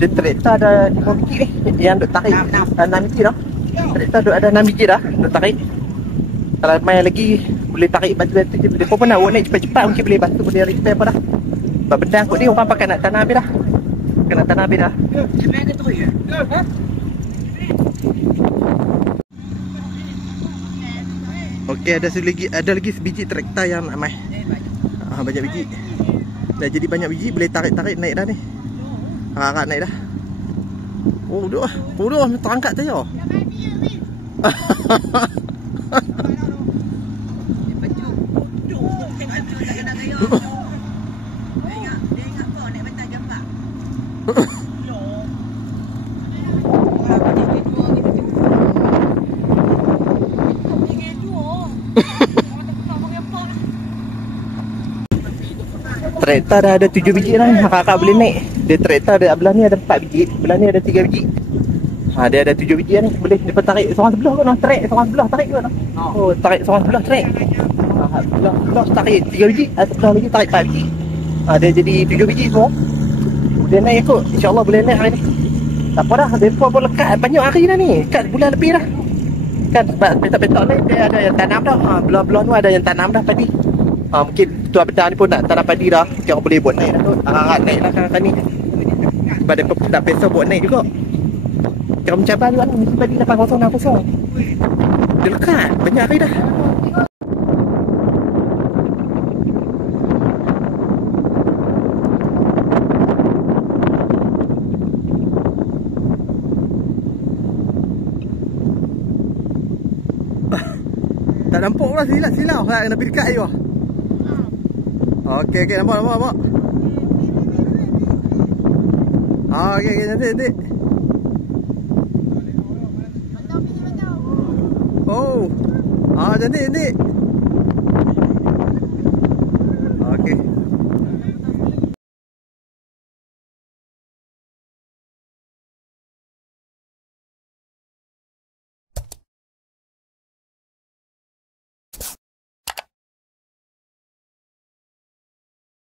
Dia traktor ada 5 biji ni. Yang duk tarik 6 biji dah. Traktor duk ada 6 biji dah. Duk tarik. Kalau main lagi boleh tarik batu-batu je. Dia pun nak buat naik cepat-cepat mungkin boleh batu boleh repair apa dah. Sebab benda angkut ni orang pakai nak tanam habis dah. Pakai nak tanam habis dah. Okey, ada lagi sebiji traktor yang nak mai. Banyak biji. Dah jadi banyak biji boleh tarik-tarik naik dah ni. Harap naik dah. Oh, dah. Oh, dah terangkat saja. Traktor dah ada 7 biji dah. Kakak boleh naik. Dia traktor ada belah ni ada 4 biji, belah ni ada 3 biji. Dia ada 7 biji ni. Boleh dia tarik seorang sebelah ke noh, tarik seorang sebelah tarik ke noh. Oh, tarik seorang sebelah tarik. Sebelah tarik 3 biji, sebelah lagi tarik 4 biji. Dia jadi 7 biji semua. Boleh naik kot. Insya-Allah boleh naik hari ni. Tak apa dah, depa pun lekat banyak hari dah ni. Dekat bulan lebih dah. Kan sebab petak-petak ni dia ada yang tanam dah. Belah-belah tu ada yang tanam dah padi. Mungkin tuan bedah ni pun nak tanam padi dah. Mungkin orang boleh buat naik dah tu. Naik lah kan ni. Sebab dia pun tak pesah buat naik juga. Kira mencabar juga ni. Mesti padi 8060. Dia lekat. Banyak hari dah. Tak nampak lah silau. Nak kena pergi dekat air lah. Okey, nampak. Okey, nanti. Oh. Cantik.